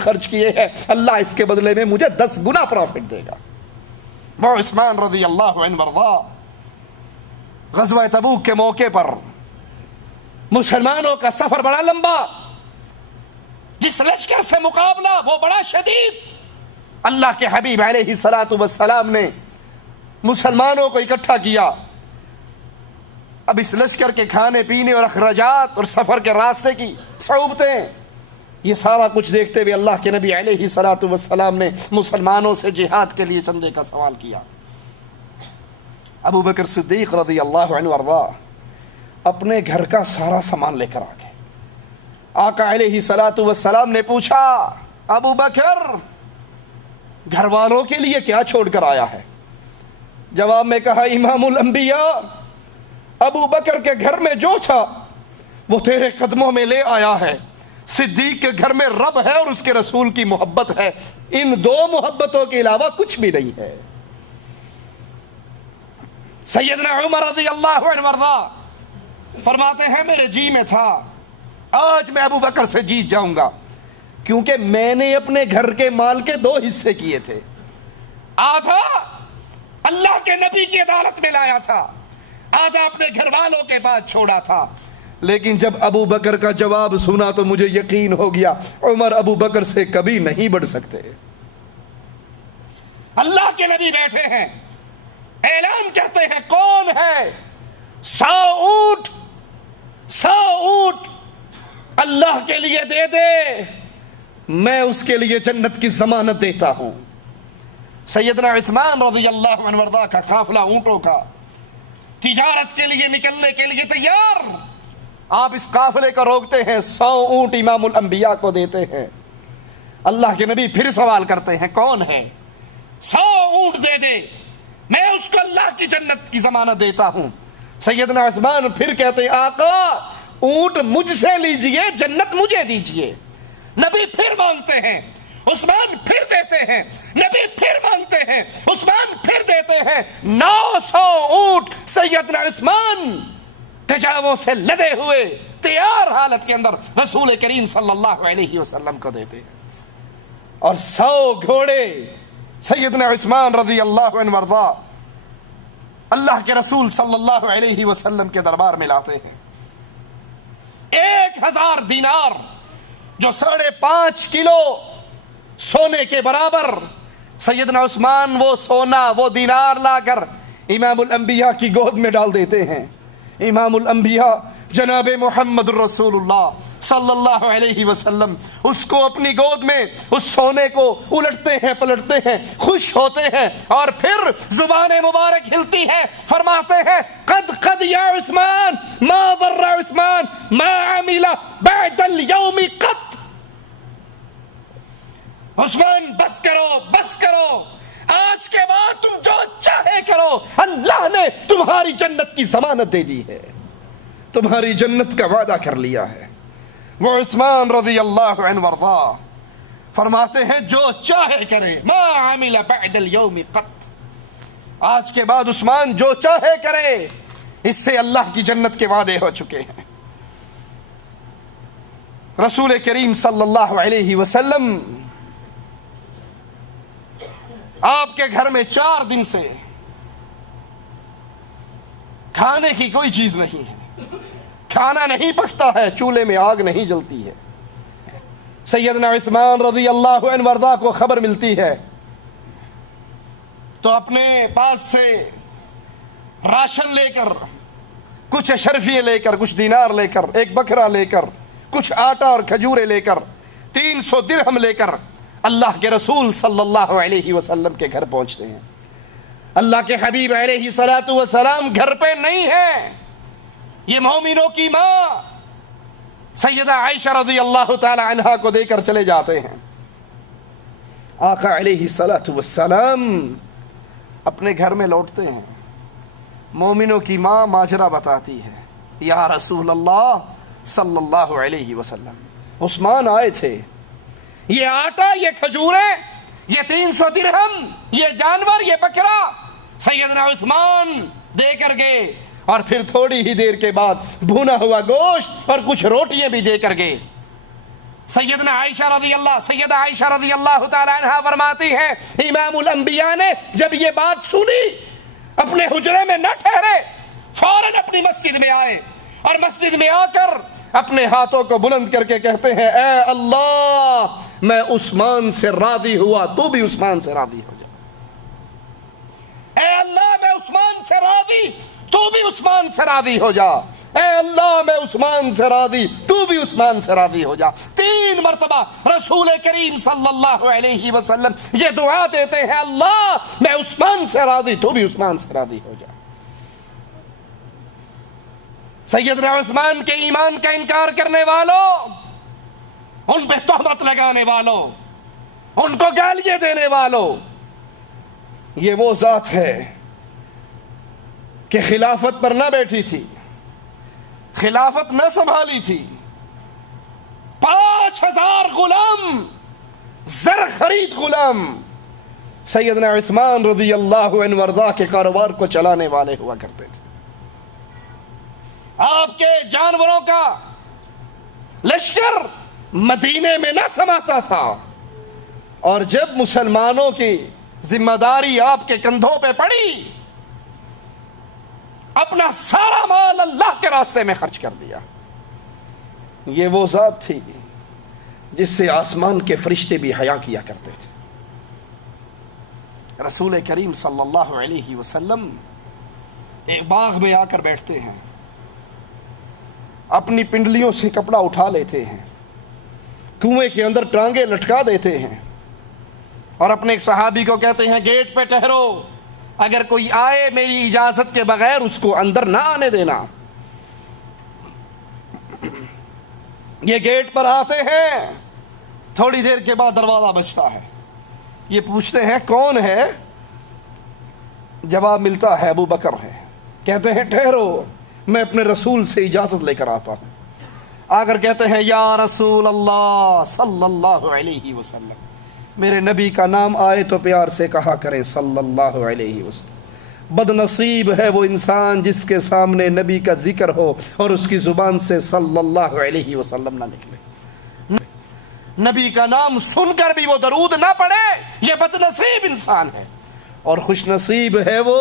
خرچ کیے ہیں، اللہ اس کے بدلے میں مجھے 10 گنا پروفٹ دے گا۔ وہ عثمان رضی اللہ عنہ وارضا غزوہ تبوک کے موقع پر مسلمانوں کا سفر بڑا لمبا، جس لشکر سے مقابلہ وہ بڑا شدید، اللہ کے حبیب علیہ الصلوۃ والسلام نے مسلمانوں کو اکٹھا کیا۔ اب اس لشکر کے کھانے پینے اور اخراجات اور سفر کے راستے کی صعوبتیں، یہ سارا کچھ دیکھتے ہوئے اللہ کے نبی علیہ الصلوۃ والسلام نے مسلمانوں سے جہاد کے لیے چندے کا سوال کیا۔ ابو بکر صدیق رضی اللہ عنہ وارضا اپنے گھر کا سارا سامان لے کر آ گئے۔ آقا علیہ الصلوۃ والسلام نے پوچھا، ابو بکر گھر والوں کے لیے کیا چھوڑ کر آیا ہے؟ جواب میں کہا، امام الانبیاء ابو بکر کے گھر میں جو تھا وہ تیرے قدموں میں لے آیا ہے۔ صدیق کے گھر میں رب ہے اور اس کے رسول کی محبت ہے، ان 2 محبتوں کے علاوہ کچھ بھی نہیں ہے۔ سیدنا عمر رضی اللہ عنہ وارضا فرماتے ہیں، میرے جی میں تھا آج میں ابو بکر سے جیت جاؤں گا، کیونکہ میں نے اپنے گھر کے مال کے 2 حصے کیے تھے، آدھا اللہ کے نبی کی عدالت میں لایا تھا، آدھا اپنے گھر والوں کے پاس چھوڑا تھا۔ لیکن جب ابو بکر کا جواب سنا تو مجھے یقین ہو گیا عمر ابو بکر سے کبھی نہیں بڑھ سکتے۔ اللہ کے نبی بیٹھے ہیں، اعلان کرتے ہیں، کون ہے 100 اونٹ اللہ کے لیے دے دے، میں اس کے لیے جنت کی ضمانت دیتا ہوں۔ سیدنا عثمان رضی اللہ عنہ وارضا کا قافلہ اونٹوں کا تجارت کے لیے نکلنے کے لیے تیار، آپ اس قافلے کو روکتے ہیں، 100 اونٹ امام الانبیاء کو دیتے ہیں۔ اللہ کے نبی پھر سوال کرتے ہیں، کون ہے 100 اونٹ دے دے، میں اس کو اللہ کی جنت کی ضمانت دیتا ہوں۔ سیدنا عثمان پھر کہتے ہیں، آقا اونٹ مجھ سے لیجئے، جنت مجھے دیجئے۔ نبی پھر مانگتے ہیں، عثمان پھر دیتے ہیں، نبی پھر مانگتے ہیں، عثمان پھر دیتے ہیں۔ 900 اونٹ سیدنا عثمان تجاووں سے لدے ہوئے تیار حالت کے اندر رسول کریم صلی اللہ علیہ وسلم کو دیتے ہیں، اور 100 گھوڑے سیدنا عثمان رضی اللہ عنہ وارضا اللہ کے رسول صلی اللہ علیہ وسلم کے دربار میں لاتے ہیں۔ 1000 دینار جو 5.5 کلو سونے کے برابر، سیدنا عثمان وہ سونا وہ دینار لا کر امام الانبیاء کی گود میں ڈال دیتے ہیں۔ امام الانبیاء جناب محمد الرسول اللہ صلی اللہ علیہ وسلم اس کو اپنی گود میں اس سونے کو الٹتے ہیں پلٹتے ہیں، خوش ہوتے ہیں، اور پھر زبان مبارک ہلتی ہے، فرماتے ہیں، قد یا عثمان ما ضر عثمان ما عمل بعد اليوم قط۔ عثمان بس کرو، آج کے بعد تم جو چاہے کرو، اللہ نے تمہاری جنت کی ضمانت دے دی ہے، تمہاری جنت کا وعدہ کر لیا ہے۔ وہ عثمان رضی اللہ عنہ وارضا فرماتے ہیں، جو چاہے کرے، ما عمل بعد اليوم قط، آج کے بعد عثمان جو چاہے کرے، اس سے اللہ کی جنت کے وعدے ہو چکے ہیں۔ رسول کریم صلی اللہ علیہ وسلم آپ کے گھر میں 4 دن سے کھانے کی کوئی چیز نہیں ہے، کھانا نہیں پکتا ہے، چولہے میں آگ نہیں جلتی ہے۔ سیدنا عثمان رضی اللہ عنہ وارضا کو خبر ملتی ہے تو اپنے پاس سے راشن لے کر، کچھ اشرفیے لے کر، کچھ دینار لے کر، 1 بکرا لے کر، کچھ آٹا اور کھجورے لے کر، 300 درہم لے کر اللہ کے رسول صلی اللہ علیہ وسلم کے گھر پہنچتے ہیں۔ اللہ کے حبیب علیہ الصلوۃ والسلام گھر پہ نہیں ہیں، یہ مومنوں کی ماں سیدہ عائشہ رضی اللہ تعالی عنہا کو دے کر چلے جاتے ہیں۔ آقا علیہ الصلوۃ والسلام اپنے گھر میں لوٹتے ہیں، مومنوں کی ماں ماجرا بتاتی ہے، یا رسول اللہ صلی اللہ علیہ وسلم، عثمان آئے تھے، یہ آٹا، یہ کھجوریں، یہ 300 درہم، یہ جانور، یہ بکرا سیدنا عثمان دے کر گئے، اور پھر تھوڑی ہی دیر کے بعد بھونا ہوا گوشت اور کچھ روٹیاں بھی دے کر گئے۔ سیدہ عائشہ رضی اللہ تعالی عنہ فرماتی ہیں امام الانبیاء نے جب یہ بات سنی اپنے حجرے میں نہ ٹھہرے، فوراً اپنی مسجد میں آئے اور مسجد میں آ کر اپنے ہاتھوں کو بلند کر کے کہتے ہیں اے اللہ میں عثمان سے راضی ہوا، تو بھی عثمان سے راضی ہو جا۔ اے اللہ میں عثمان سے راضی، تو بھی عثمان سے راضی ہو جا۔ اے اللہ میں عثمان سے راضی، تو بھی عثمان سے راضی ہو جا۔ 3 مرتبہ رسول کریم صلی اللہ علیہ وسلم یہ دعا دیتے ہیں اللہ میں عثمان سے راضی، تو بھی عثمان سے راضی ہو جا۔ سیدنا عثمان کے ایمان کا انکار کرنے والوں، ان پہ تہمت لگانے والوں، ان کو گالیاں دینے والوں، یہ وہ ذات ہے کہ خلافت پر نہ بیٹھی تھی، خلافت نہ سنبھالی تھی، 5000 غلام، زر خرید غلام سیدنا عثمان رضی اللہ عنہ وارضاہ کے کاروبار کو چلانے والے ہوا کرتے تھے۔ آپ کے جانوروں کا لشکر مدینے میں نہ سماتا تھا، اور جب مسلمانوں کی ذمہ داری آپ کے کندھوں پہ پڑی اپنا سارا مال اللہ کے راستے میں خرچ کر دیا۔ یہ وہ ذات تھی جس سے آسمان کے فرشتے بھی حیا کیا کرتے تھے۔ رسول کریم صلی اللہ علیہ وسلم ایک باغ میں آ کر بیٹھتے ہیں، اپنی پنڈلیوں سے کپڑا اٹھا لیتے ہیں، کنویں کے اندر ٹانگیں لٹکا دیتے ہیں، اور اپنے ایک صحابی کو کہتے ہیں گیٹ پہ ٹھہرو، اگر کوئی آئے میری اجازت کے بغیر اس کو اندر نہ آنے دینا۔ یہ گیٹ پر آتے ہیں، تھوڑی دیر کے بعد دروازہ بجتا ہے، یہ پوچھتے ہیں کون ہے؟ جواب ملتا ہے ابو بکر ہے۔ کہتے ہیں ٹھہرو میں اپنے رسول سے اجازت لے کر آتا ہوں۔ آ کر کہتے ہیں یا رسول اللہ صلی اللہ علیہ وسلم، میرے نبی کا نام آئے تو پیار سے کہا کریں صلی اللہ علیہ وسلم۔ بد نصیب ہے وہ انسان جس کے سامنے نبی کا ذکر ہو اور اس کی زبان سے صلی اللہ علیہ وسلم نہ نکلے، نبی کا نام سن کر بھی وہ درود نہ پڑھے، یہ بد نصیب انسان ہے۔ اور خوش نصیب ہے وہ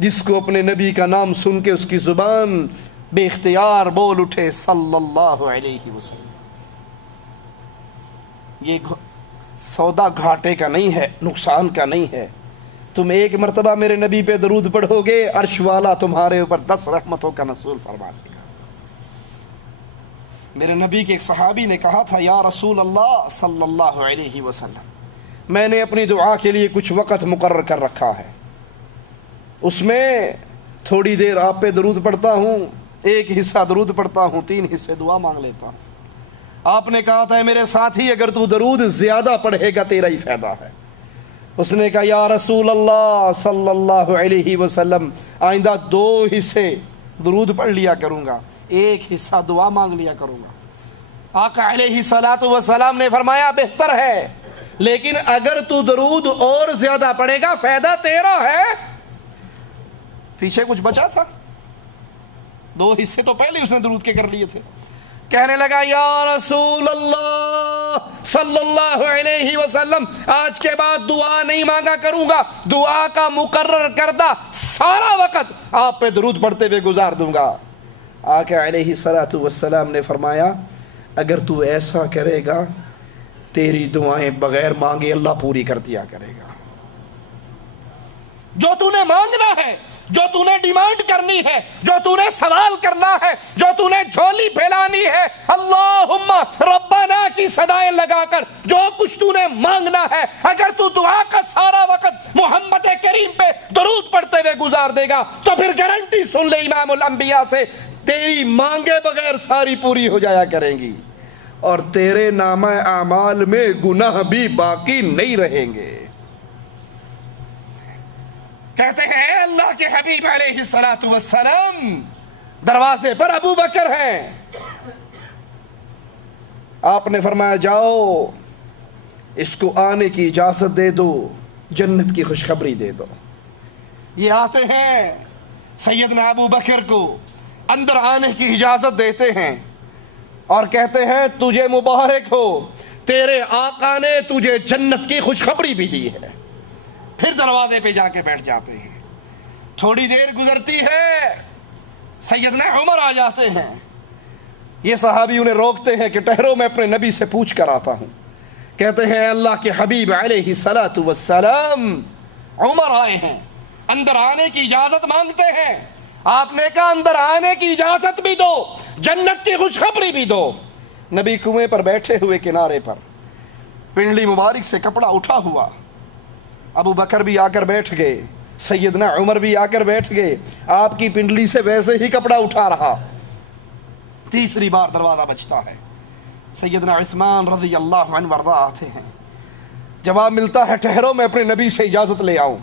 جس کو اپنے نبی کا نام سن کے اس کی زبان بے اختیار بول اٹھے صلی اللہ علیہ وسلم۔ یہ سودا گھاٹے کا نہیں ہے، نقصان کا نہیں ہے۔ تم ایک مرتبہ میرے نبی پہ درود پڑھو گے، عرش والا تمہارے اوپر 10 رحمتوں کا نزول فرما دے گا۔ میرے نبی کے ایک صحابی نے کہا تھا یا رسول اللہ صلی اللہ علیہ وسلم، میں نے اپنی دعا کے لیے کچھ وقت مقرر کر رکھا ہے، اس میں تھوڑی دیر آپ پہ درود پڑھتا ہوں، ایک حصہ درود پڑھتا ہوں، 3 حصے دعا مانگ لیتا ہوں۔ آپ نے کہا تھا میرے ساتھی اگر تو درود زیادہ پڑھے گا تیرا ہی فائدہ ہے۔ اس نے کہا یا رسول اللہ صلی اللہ علیہ وسلم، آئندہ 2 حصے درود پڑھ لیا کروں گا، 1 حصہ دعا مانگ لیا کروں گا۔ آقا علیہ الصلوۃ والسلام نے فرمایا بہتر ہے، لیکن اگر تو درود اور زیادہ پڑھے گا فائدہ تیرا ہے۔ پیچھے کچھ بچا تھا، 2 حصے تو پہلے اس نے درود کے کر لیے تھے۔ کہنے لگا یا رسول اللہ صلی اللہ علیہ وسلم، آج کے بعد دعا نہیں مانگا کروں گا، دعا کا مقرر کردہ سارا وقت آپ پہ درود پڑھتے ہوئے گزار دوں گا۔ آقا علیہ الصلوۃ والسلام نے فرمایا اگر تو ایسا کرے گا تیری دعائیں بغیر مانگے اللہ پوری کر دیا کرے گا۔ جو تو نے مانگنا ہے، جو تو نے ڈیمانڈ کرنی ہے، جو تو نے سوال کرنا ہے، جو تو نے جھولی پھیلانی ہے، اللہم ربنا کی صدائیں لگا کر جو کچھ تو نے مانگنا ہے، اگر تو دعا کا سارا وقت محمد کریم پہ درود پڑھتے ہوئے گزار دے گا تو پھر گارنٹی سن لے امام الانبیاء سے، تیری مانگے بغیر ساری پوری ہو جایا کریں گی، اور تیرے نامہ اعمال میں گناہ بھی باقی نہیں رہیں گے۔ کہتے ہیں اے اللہ کے حبیب علیہ الصلوۃ والسلام، دروازے پر ابو بکر ہیں۔ آپ نے فرمایا جاؤ اس کو آنے کی اجازت دے دو، جنت کی خوشخبری دے دو۔ یہ آتے ہیں، سیدنا ابو بکر کو اندر آنے کی اجازت دیتے ہیں۔ اور کہتے ہیں تجھے مبارک ہو، تیرے آقا نے تجھے جنت کی خوشخبری بھی دی ہے۔ پھر دروازے پہ جا کے بیٹھ جاتے ہیں۔ تھوڑی دیر گزرتی ہے، سیدنا عمر آ جاتے ہیں۔ یہ صحابی انہیں روکتے ہیں کہ ٹھہرو، میں اپنے نبی سے پوچھ کر آتا ہوں۔ کہتے ہیں اللہ کے حبیب علیہ الصلاۃ والسلام عمر آئے ہیں، اندر آنے کی اجازت مانگتے ہیں۔ آپ نے کہا اندر آنے کی اجازت بھی دو، جنت کی خوشخبری بھی دو۔ نبی کنویں پر بیٹھے ہوئے کنارے پر، پنڈلی مبارک سے کپڑا اٹھا ہوا، ابو بکر بھی آ کر بیٹھ گئے، سیدنا عمر بھی آ کر بیٹھ گئے، آپ کی پنڈلی سے ویسے ہی کپڑا اٹھا رہا۔ تیسری بار دروازہ بجتا ہے، سیدنا عثمان رضی اللہ عنہ وارضہ آتے ہیں۔ جواب ملتا ہے ٹھہرو، میں اپنے نبی سے اجازت لے آؤں۔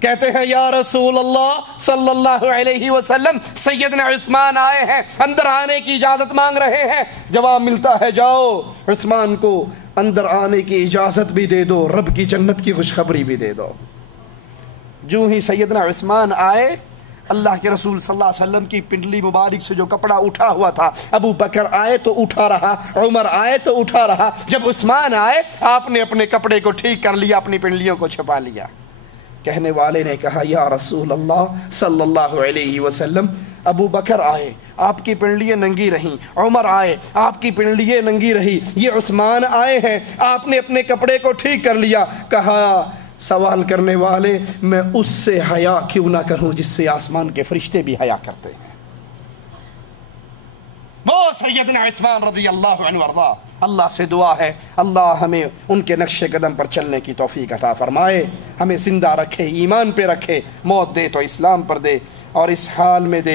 کہتے ہیں یا رسول اللہ صلی اللہ علیہ وسلم، سیدنا عثمان آئے ہیں، اندر آنے کی اجازت مانگ رہے ہیں۔ جواب ملتا ہے جاؤ عثمان کو اندر آنے کی اجازت بھی دے دو، رب کی جنت کی خوشخبری بھی دے دو۔ جو ہی سیدنا عثمان آئے، اللہ کے رسول صلی اللہ علیہ وسلم کی پنڈلی مبارک سے جو کپڑا اٹھا ہوا تھا، ابو بکر آئے تو اٹھا رہا، عمر آئے تو اٹھا رہا۔ جب عثمان آئے، آپ نے اپنے کپڑے کو ٹھیک کر لیا، اپنی پنڈلیوں کو چھپا لیا۔ کہنے والے نے کہا یا رسول اللہ صلی اللہ علیہ وسلم، ابو بکر آئے، آپ کی پنڈلیاں ننگی رہیں، عمر آئے، آپ کی پنڈلیاں ننگی رہی، یہ عثمان آئے ہیں، آپ نے اپنے کپڑے کو ٹھیک کر لیا۔ کہا سوال کرنے والے، میں اس سے حیا کیوں نہ کروں جس سے آسمان کے فرشتے بھی حیا کرتے ہیں۔ وہ سیدنا عثمان رضی اللہ عنہ وارضہ، اللہ سے دعا ہے اللہ ہمیں ان کے نقش قدم پر چلنے کی توفیق عطا فرمائے، ہمیں زندہ رکھے، ایمان پہ رکھے، موت دے تو اسلام پر دے اور اس حال میں دے